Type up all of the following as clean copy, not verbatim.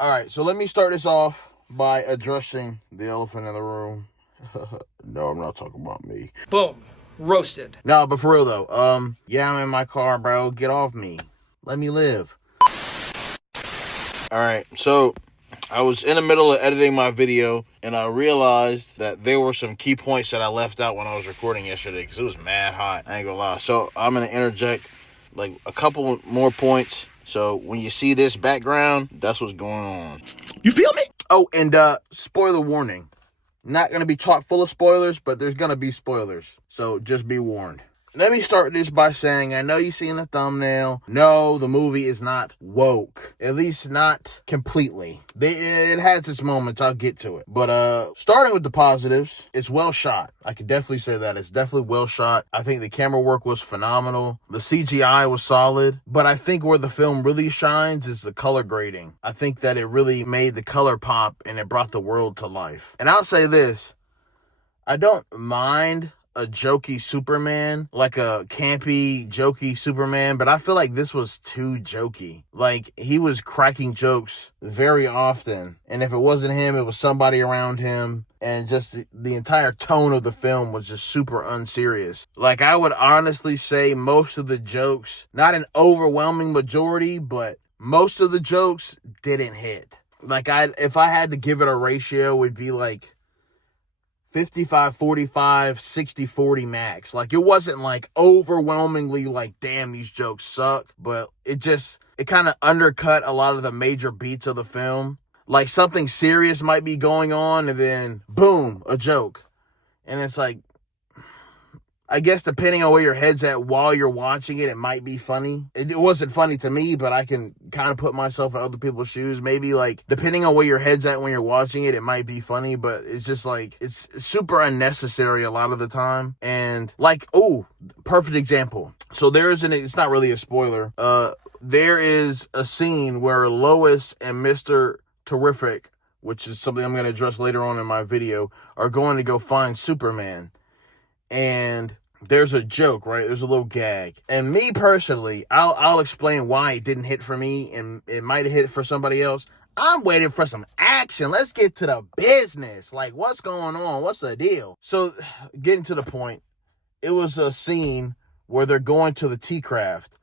All right, so let me start this off by addressing the elephant in the room. No, I'm not talking about me. Boom. Roasted. No, but for real though, yeah, I'm in my car, bro. Get off me. Let me live. All right, so I was in the middle of editing my video, and I realized that there were some key points that I left out when I was recording yesterday because it was mad hot. I ain't gonna lie. So I'm gonna interject like a couple more points. So when you see this background, that's what's going on. You feel me? Oh, and spoiler warning. Not gonna be chock full of spoilers, but there's gonna be spoilers. So just be warned. Let me start this by saying, I know you see in the thumbnail, no, the movie is not woke. At least not completely. It has its moments, I'll get to it. But starting with the positives, it's well shot. I can definitely say that. It's definitely well shot. I think the camera work was phenomenal. The CGI was solid. But I think where the film really shines is the color grading. I think that it really made the color pop and it brought the world to life. And I'll say this, I don't mind a jokey Superman, like a campy, jokey Superman, but I feel like this was too jokey. Like, he was cracking jokes very often, and if it wasn't him, it was somebody around him, and just the entire tone of the film was just super unserious. Like, I would honestly say most of the jokes, not an overwhelming majority, but most of the jokes didn't hit. Like, if I had to give it a ratio, it would be like 55-45, 60-40 max. Like, it wasn't like overwhelmingly like, damn, these jokes suck, but it kind of undercut a lot of the major beats of the film. Like, something serious might be going on and then boom, a joke. And it's like, I guess depending on where your head's at while you're watching it, it might be funny. It wasn't funny to me, but I can kind of put myself in other people's shoes. Maybe, like, depending on where your head's at when you're watching it, it might be funny, but it's just, like, it's super unnecessary a lot of the time. And, like, oh, perfect example. So it's not really a spoiler. There is a scene where Lois and Mr. Terrific, which is something I'm going to address later on in my video, are going to go find Superman. And there's a joke, right? There's a little gag. And me personally, I'll explain why it didn't hit for me and it might have hit for somebody else. I'm waiting for some action. Let's get to the business. Like, what's going on? What's the deal? So, getting to the point, it was a scene where they're going to the tea craft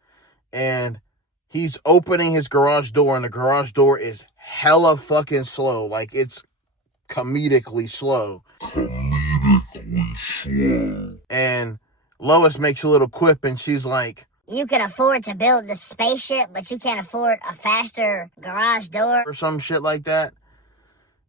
and he's opening his garage door and the garage door is hella fucking slow. Like, it's comedically slow. And Lois makes a little quip and she's like, you can afford to build the spaceship, but you can't afford a faster garage door. Or some shit like that.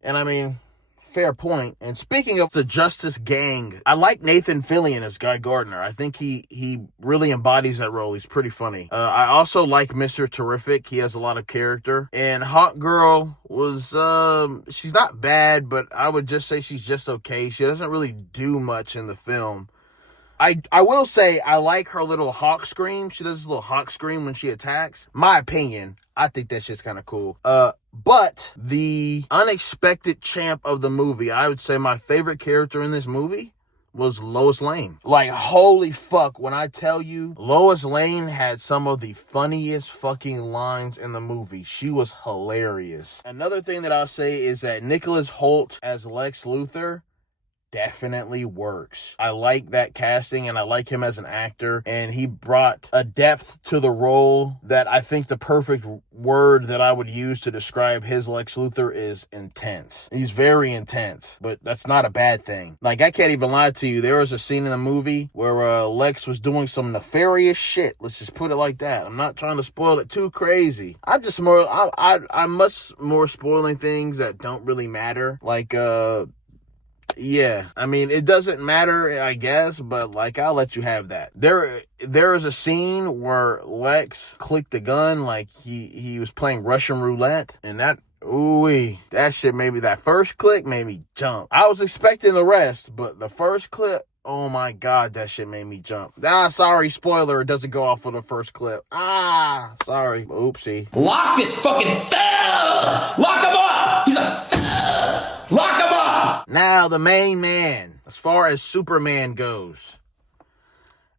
And I mean, fair point. And speaking of the Justice Gang, I like Nathan Fillion as Guy Gardner. I think he really embodies that role. He's pretty funny. I also like Mr. Terrific. He has a lot of character. And Hawk Girl was, she's not bad, but I would just say she's just okay. She doesn't really do much in the film. I will say I like her little hawk scream. She does this little hawk scream when she attacks. My opinion, I think that shit's kind of cool. But the unexpected champ of the movie, I would say my favorite character in this movie was Lois Lane. Like, holy fuck, when I tell you, Lois Lane had some of the funniest fucking lines in the movie. She was hilarious. Another thing that I'll say is that Nicholas Hoult as Lex Luthor definitely works. I like that casting and I like him as an actor, and he brought a depth to the role that I think the perfect word that I would use to describe his Lex Luthor is intense. He's very intense, but that's not a bad thing. Like, I can't even lie to you, there was a scene in the movie where Lex was doing some nefarious shit. Let's just put it like that. I'm not trying to spoil it too crazy. I'm much more spoiling things that don't really matter. Like, yeah, I mean, it doesn't matter, I guess, but, like, I'll let you have that. There is a scene where Lex clicked the gun like he was playing Russian roulette, and that shit that first click made me jump. I was expecting the rest, but the first clip, oh my God, that shit made me jump. Sorry, spoiler, it doesn't go off for the first clip. Sorry, oopsie. Lock this fucking thug! Lock him up! He's a thug! Lock him up! Now, the main man, as far as Superman goes,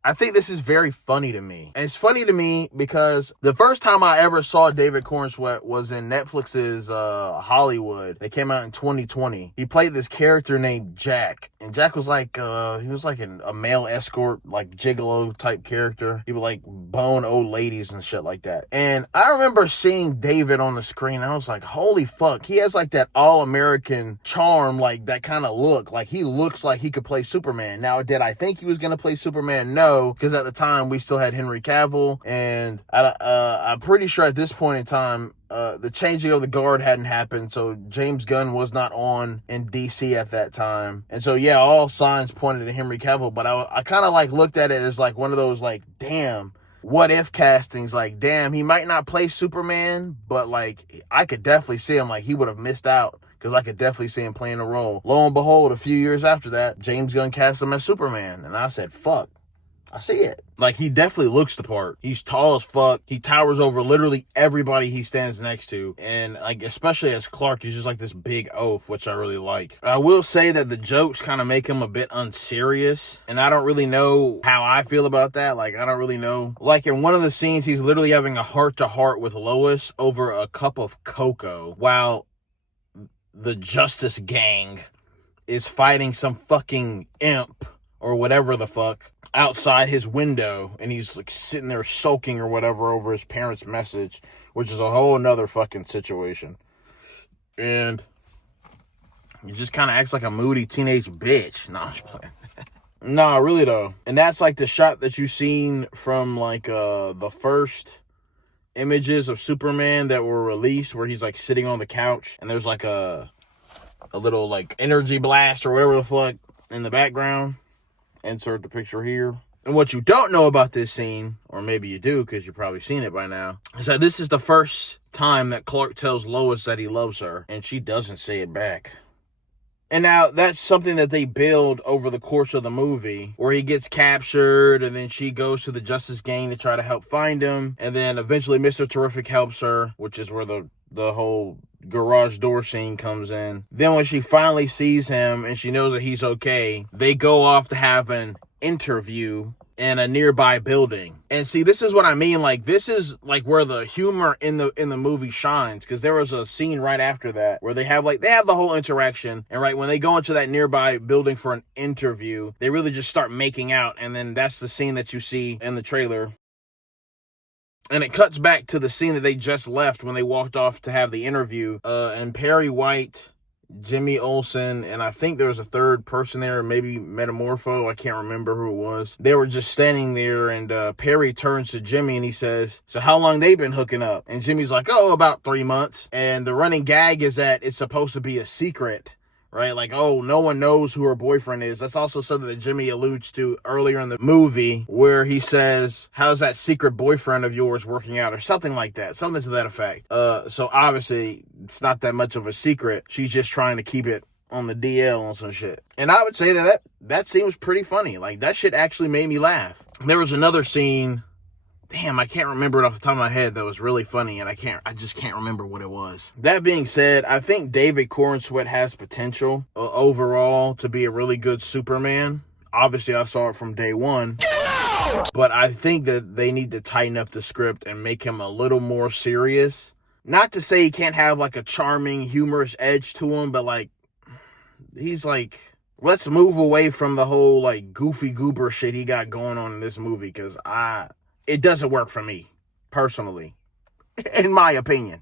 I think this is very funny to me. And it's funny to me because the first time I ever saw David Cornsweet was in Netflix's Hollywood. They came out in 2020. He played this character named Jack. And Jack was like, he was like a male escort, like gigolo type character. He would like bone old ladies and shit like that. And I remember seeing David on the screen. I was like, holy fuck. He has like that all-American charm, like that kind of look. Like he looks like he could play Superman. Now, did I think he was going to play Superman? No. Because at the time we still had Henry Cavill, and I'm pretty sure at this point in time the changing of the guard hadn't happened, so James Gunn was not on in DC at that time. And so yeah, all signs pointed to Henry Cavill, but I kind of like looked at it as like one of those like, damn, what if castings, like damn, he might not play Superman, but like I could definitely see him, like he would have missed out. Because I could definitely see him playing a role. Lo and behold, a few years after that, James Gunn cast him as Superman, and I said, fuck. I see it. Like, he definitely looks the part. He's tall as fuck. He towers over literally everybody he stands next to. And, like, especially as Clark, he's just like this big oaf, which I really like. I will say that the jokes kind of make him a bit unserious. And I don't really know how I feel about that. Like, I don't really know. Like, in one of the scenes, he's literally having a heart-to-heart with Lois over a cup of cocoa. While the Justice Gang is fighting some fucking imp or whatever the fuck outside his window, and he's like sitting there sulking or whatever over his parents' message, which is a whole another fucking situation. And he just kind of acts like a moody teenage bitch. Nah, I'm just playing. Nah, really though. And that's like the shot that you seen from like the first images of Superman that were released, where he's like sitting on the couch and there's like a little like energy blast or whatever the fuck in the background. Insert the picture here. And what you don't know about this scene, or maybe you do because you've probably seen it by now, is that this is the first time that Clark tells Lois that he loves her, and she doesn't say it back. And now that's something that they build over the course of the movie, where he gets captured and then she goes to the Justice Gang to try to help find him. And then eventually Mr. Terrific helps her, which is where the whole garage door scene comes in. Then when she finally sees him and she knows that he's okay, they go off to have an interview in a nearby building. And see, this is what I mean. Like, this is like where the humor in the movie shines, because there was a scene right after that where they have the whole interaction, and right when they go into that nearby building for an interview, they really just start making out, and then that's the scene that you see in the trailer. And it cuts back to the scene that they just left when they walked off to have the interview. And Perry White, Jimmy Olsen, and I think there was a third person there, maybe Metamorpho. I can't remember who it was. They were just standing there, and Perry turns to Jimmy and he says, so how long they been hooking up? And Jimmy's like, oh, about 3 months. And the running gag is that it's supposed to be a secret, right? Like, oh, no one knows who her boyfriend is. That's also something that Jimmy alludes to earlier in the movie, where he says, how's that secret boyfriend of yours working out? Or something like that. Something to that effect. So obviously, it's not that much of a secret. She's just trying to keep it on the DL and some shit. And I would say that scene was pretty funny. Like, that shit actually made me laugh. There was another scene, damn, I can't remember it off the top of my head, that was really funny, and I just can't remember what it was. That being said, I think David Cornsweet has potential overall to be a really good Superman. Obviously, I saw it from day one. But I think that they need to tighten up the script and make him a little more serious. Not to say he can't have like a charming, humorous edge to him, but like, he's like, let's move away from the whole like goofy goober shit he got going on in this movie, because it doesn't work for me, personally, in my opinion.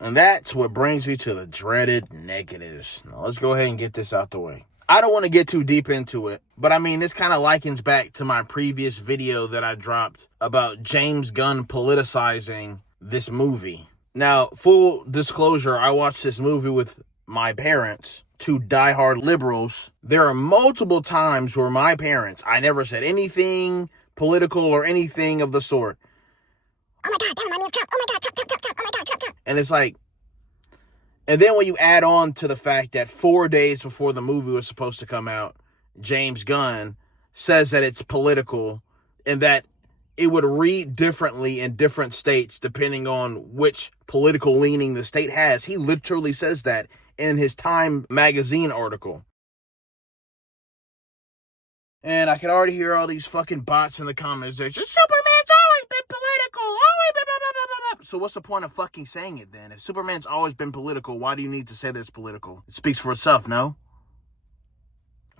And that's what brings me to the dreaded negatives. Now, let's go ahead and get this out the way. I don't want to get too deep into it, but I mean, this kind of likens back to my previous video that I dropped about James Gunn politicizing this movie. Now, full disclosure, I watched this movie with my parents, two diehard liberals. There are multiple times where my parents, I never said anything political or anything of the sort. Oh my God, that reminds me of Trump. Oh my God, Trump. Oh my God, Trump. And it's like, and then when you add on to the fact that 4 days before the movie was supposed to come out, James Gunn says that it's political and that it would read differently in different states depending on which political leaning the state has. He literally says that in his Time magazine article. And I can already hear all these fucking bots in the comments. They're just, Superman's always been political. Always been blah, blah, blah, blah, blah. So what's the point of fucking saying it then? If Superman's always been political, why do you need to say that it's political? It speaks for itself, no?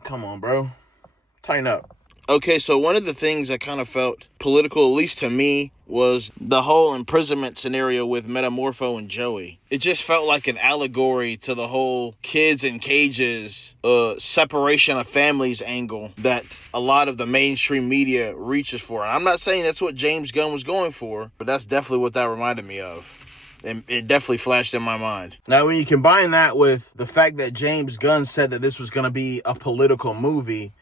Come on, bro. Tighten up. Okay, so one of the things that kind of felt political, at least to me, was the whole imprisonment scenario with Metamorpho and Joey. It just felt like an allegory to the whole kids in cages, separation of families angle that a lot of the mainstream media reaches for. And I'm not saying that's what James Gunn was going for, but that's definitely what that reminded me of. And it definitely flashed in my mind. Now, when you combine that with the fact that James Gunn said that this was going to be a political movie,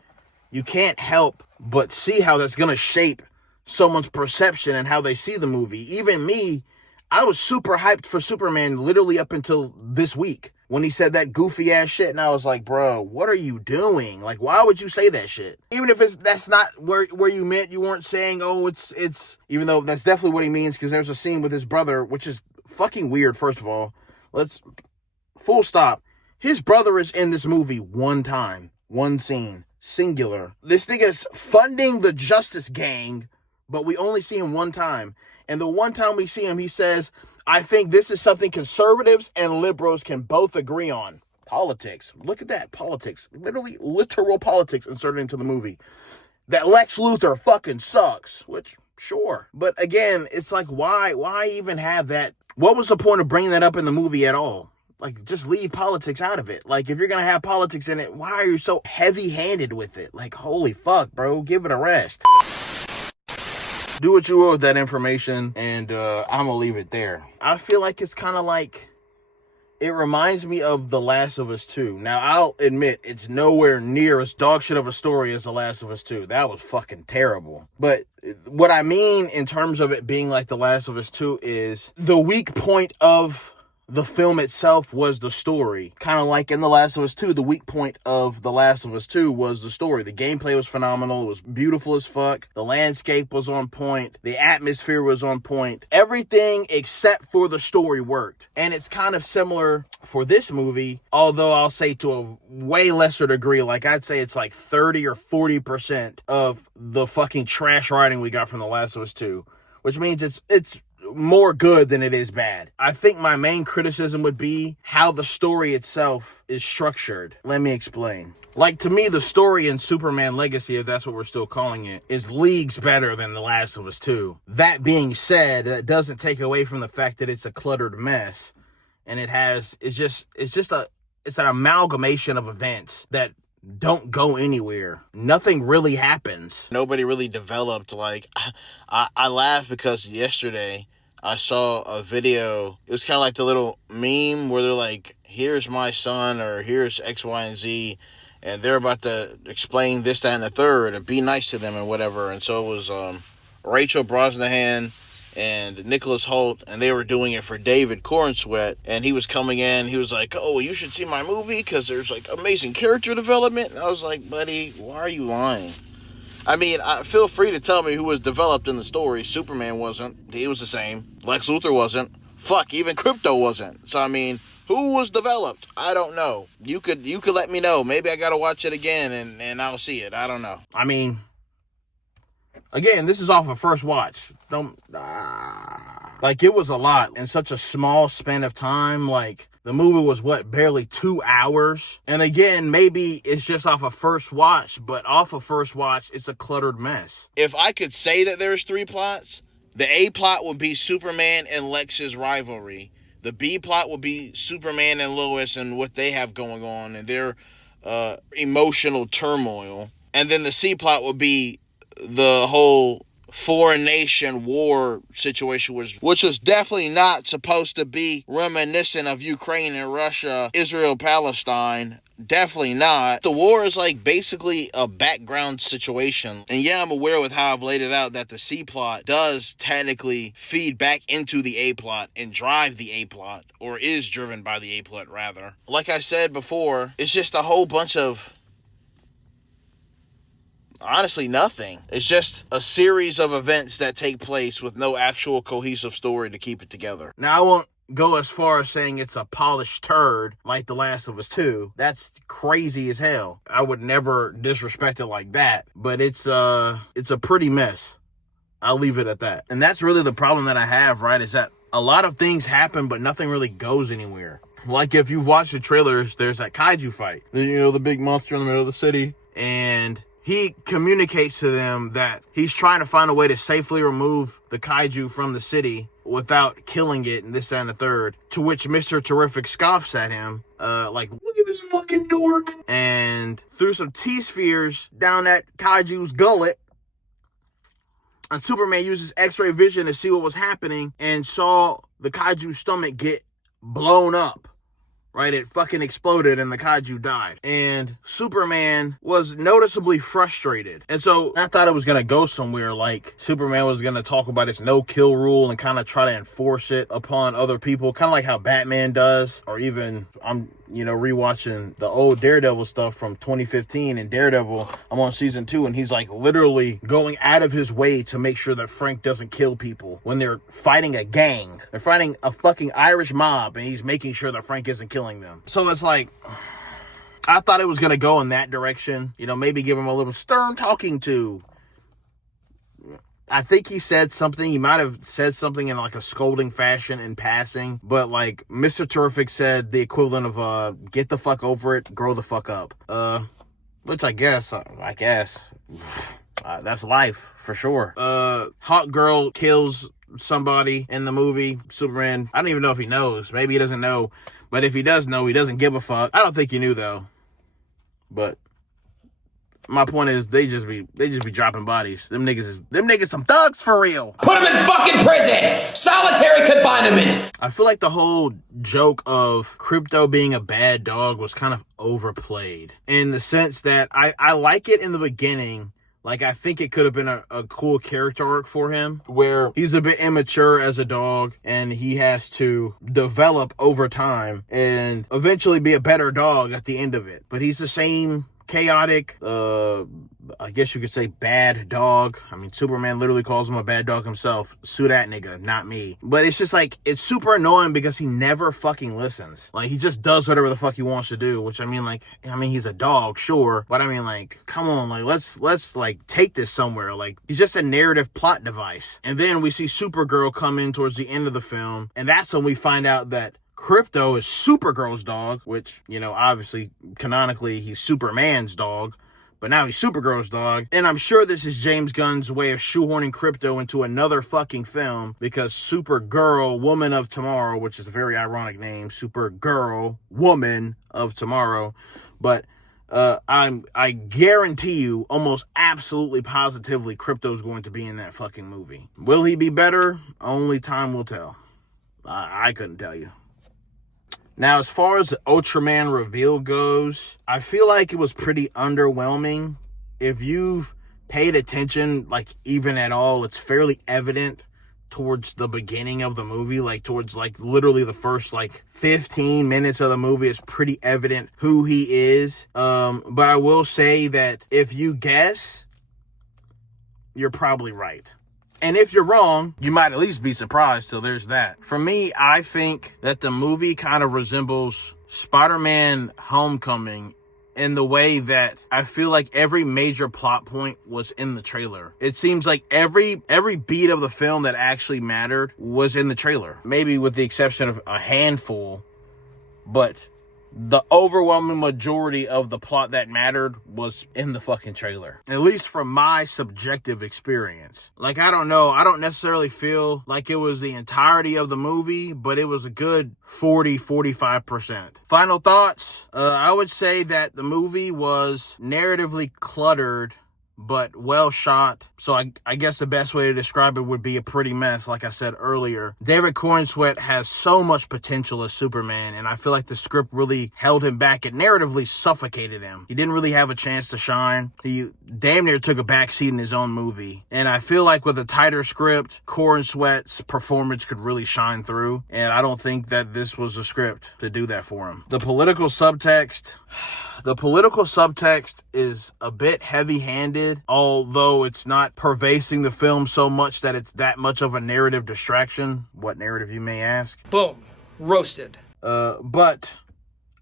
you can't help but see how that's going to shape someone's perception and how they see the movie. Even me, I was super hyped for Superman literally up until this week when he said that goofy ass shit. And I was like, bro, what are you doing? Like, why would you say that shit? Even if that's not where you meant, you weren't saying, oh, it's, even though that's definitely what he means, because there's a scene with his brother, which is fucking weird, first of all. Full stop. His brother is in this movie one time, one scene. Singular. This nigga's funding the Justice Gang, but we only see him one time. And the one time we see him, he says, I think this is something conservatives and liberals can both agree on. Politics. Look at that. Politics. Literal politics inserted into the movie. That Lex Luthor fucking sucks. Which, sure. But again, it's like, why even have that? What was the point of bringing that up in the movie at all? Like, just leave politics out of it. Like, if you're going to have politics in it, why are you so heavy-handed with it? Like, holy fuck, bro. Give it a rest. Do what you will with that information, and I'm going to leave it there. I feel like it's kind of like, it reminds me of The Last of Us 2. Now, I'll admit, it's nowhere near as dog shit of a story as The Last of Us 2. That was fucking terrible. But what I mean in terms of it being like The Last of Us 2 is the weak point of the film itself was the story. Kind of like in The Last of Us 2, the weak point of The Last of Us 2 was the story. The gameplay was phenomenal. It was beautiful as fuck. The landscape was on point. The atmosphere was on point. Everything except for the story worked. And it's kind of similar for this movie, although I'll say to a way lesser degree. Like, I'd say it's like 30 or 40% of the fucking trash writing we got from The Last of Us 2. Which means it's more good than it is bad. I think my main criticism would be how the story itself is structured. Let me explain. Like, to me, the story in Superman Legacy, if that's what we're still calling it, is leagues better than The Last of Us 2. That being said, that doesn't take away from the fact that it's a cluttered mess. And it's an amalgamation of events that don't go anywhere. Nothing really happens. Nobody really developed. Like, I laughed because yesterday I saw a video. It was kind of like the little meme where they're like, here's my son, or here's X, Y, and Z, and they're about to explain this, that, and the third, and be nice to them and whatever. And so it was Rachel Brosnahan and Nicholas Hoult, and they were doing it for David Cornsweet, and he was coming in, he was like, oh, you should see my movie, because there's, like, amazing character development. And I was like, buddy, why are you lying? I mean, feel free to tell me who was developed in the story. Superman wasn't. He was the same. Lex Luthor wasn't. Fuck, even Crypto wasn't. So, I mean, who was developed? I don't know. You could let me know. Maybe I gotta watch it again, and I'll see it. I don't know. I mean, again, this is off of first watch. Like, it was a lot in such a small span of time. Like, the movie was, barely 2 hours? And again, maybe it's just off of first watch, but off of first watch, it's a cluttered mess. If I could say that there's 3 plots, the A plot would be Superman and Lex's rivalry. The B plot would be Superman and Lois and what they have going on and their emotional turmoil. And then the C plot would be the whole foreign nation war situation, which was definitely not supposed to be reminiscent of Ukraine and Russia, Israel, Palestine. Definitely not. The war is like basically a background situation. And yeah, I'm aware with how I've laid it out that the C plot does technically feed back into the A plot and drive the A plot, or is driven by the A plot rather. Like I said before, it's just a whole bunch of honestly nothing. It's just a series of events that take place with no actual cohesive story to keep it together. Now, go as far as saying it's a polished turd like The Last of Us 2. That's crazy as hell. I would never disrespect it like that, but it's a pretty mess. I'll leave it at that. And that's really the problem that I have, right, is that a lot of things happen, but nothing really goes anywhere. Like if you've watched the trailers, there's that kaiju fight. You know, the big monster in the middle of the city. And he communicates to them that he's trying to find a way to safely remove the kaiju from the city without killing it and this, that, and the third. To which Mr. Terrific scoffs at him. Like, look at this fucking dork. And threw some T-spheres down that kaiju's gullet. And Superman uses X-ray vision to see what was happening and saw the kaiju's stomach get blown up. Right? It fucking exploded and the kaiju died. And Superman was noticeably frustrated. And so I thought it was going to go somewhere, like Superman was going to talk about his no-kill rule and kind of try to enforce it upon other people. Kind of like how Batman does. Or even, I'm rewatching the old Daredevil stuff from 2015. And Daredevil, I'm on season 2. And he's like literally going out of his way to make sure that Frank doesn't kill people when they're fighting a gang. They're fighting a fucking Irish mob. And he's making sure that Frank isn't killing them. So it's like, I thought it was going to go in that direction. Maybe give him a little stern talking to. I think he said something. He might have said something in like a scolding fashion in passing. But like Mr. Terrific said the equivalent of get the fuck over it, grow the fuck up. Which I guess that's life for sure. Hawk Girl kills somebody in the movie. Superman, I don't even know if he knows. Maybe he doesn't know. But if he does know, he doesn't give a fuck. I don't think he knew though. But my point is, they just be dropping bodies. Them niggas some thugs for real. Put him in fucking prison! Solitary confinement! I feel like the whole joke of Krypto being a bad dog was kind of overplayed. In the sense that I like it in the beginning. Like, I think it could have been a cool character arc for him, where he's a bit immature as a dog, and he has to develop over time, and eventually be a better dog at the end of it. But he's the same chaotic, I guess you could say bad dog. I mean, Superman literally calls him a bad dog himself. Sue that nigga, not me. But it's just like, it's super annoying because he never fucking listens. Like, he just does whatever the fuck he wants to do, which he's a dog, sure. But I mean, like, come on, like, let's like take this somewhere. Like, he's just a narrative plot device. And then we see Supergirl come in towards the end of the film. And that's when we find out that Krypto is Supergirl's dog, which, obviously, canonically, he's Superman's dog. But now he's Supergirl's dog. And I'm sure this is James Gunn's way of shoehorning Krypto into another fucking film. Because Supergirl, Woman of Tomorrow, which is a very ironic name. Supergirl, Woman of Tomorrow. But I guarantee you, almost absolutely positively, Krypto's going to be in that fucking movie. Will he be better? Only time will tell. I couldn't tell you. Now, as far as the Ultraman reveal goes, I feel like it was pretty underwhelming. If you've paid attention, like, even at all, it's fairly evident towards the beginning of the movie, like, towards, like, literally the first, like, 15 minutes of the movie. It's pretty evident who he is. But I will say that if you guess, you're probably right. And if you're wrong, you might at least be surprised, so there's that. For me, I think that the movie kind of resembles Spider-Man Homecoming in the way that I feel like every major plot point was in the trailer. It seems like every beat of the film that actually mattered was in the trailer. Maybe with the exception of a handful, but the overwhelming majority of the plot that mattered was in the fucking trailer. At least from my subjective experience. Like, I don't know. I don't necessarily feel like it was the entirety of the movie, but it was a good 40-45%. Final thoughts. I would say that the movie was narratively cluttered, but well shot. So I guess the best way to describe it would be a pretty mess, like I said earlier. David Corenswet has so much potential as Superman, and I feel like the script really held him back. It narratively suffocated him. He didn't really have a chance to shine. He damn near took a backseat in his own movie. And I feel like with a tighter script, Corenswet's performance could really shine through. And I don't think that this was a script to do that for him. The political subtext is a bit heavy-handed, although it's not pervasing the film so much that it's that much of a narrative distraction. What narrative, you may ask? Boom. Roasted. But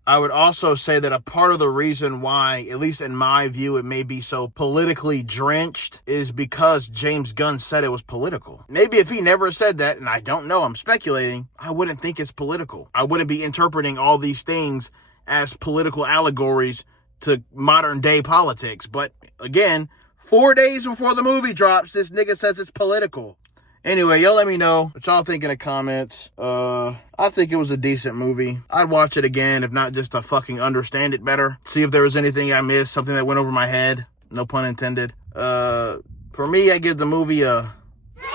I would also say that a part of the reason why, at least in my view, it may be so politically drenched is because James Gunn said it was political. Maybe if he never said that, and I don't know, I'm speculating, I wouldn't think it's political. I wouldn't be interpreting all these things as political allegories to modern day politics. But again, 4 days before the movie drops, this nigga says it's political. Anyway, y'all let me know what y'all think in the comments. I think it was a decent movie. I'd watch it again, if not just to fucking understand it better. See if there was anything I missed, something that went over my head. No pun intended. For me, I give the movie a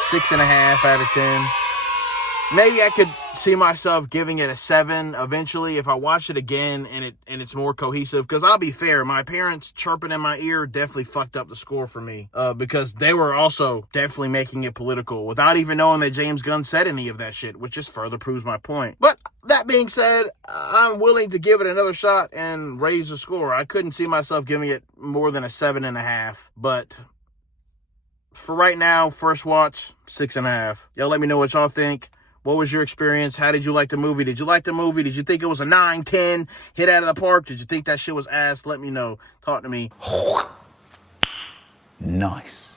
6.5 out of 10. Maybe I could see myself giving it a 7 eventually if I watch it again and it's more cohesive. Because I'll be fair, my parents chirping in my ear definitely fucked up the score for me. Because they were also definitely making it political without even knowing that James Gunn said any of that shit, which just further proves my point. But that being said, I'm willing to give it another shot and raise the score. I couldn't see myself giving it more than a 7.5. But for right now, first watch, 6.5. Y'all let me know what y'all think. What was your experience? How did you like the movie? Did you like the movie? Did you think it was a 9, 10, hit out of the park? Did you think that shit was ass? Let me know. Talk to me. Nice.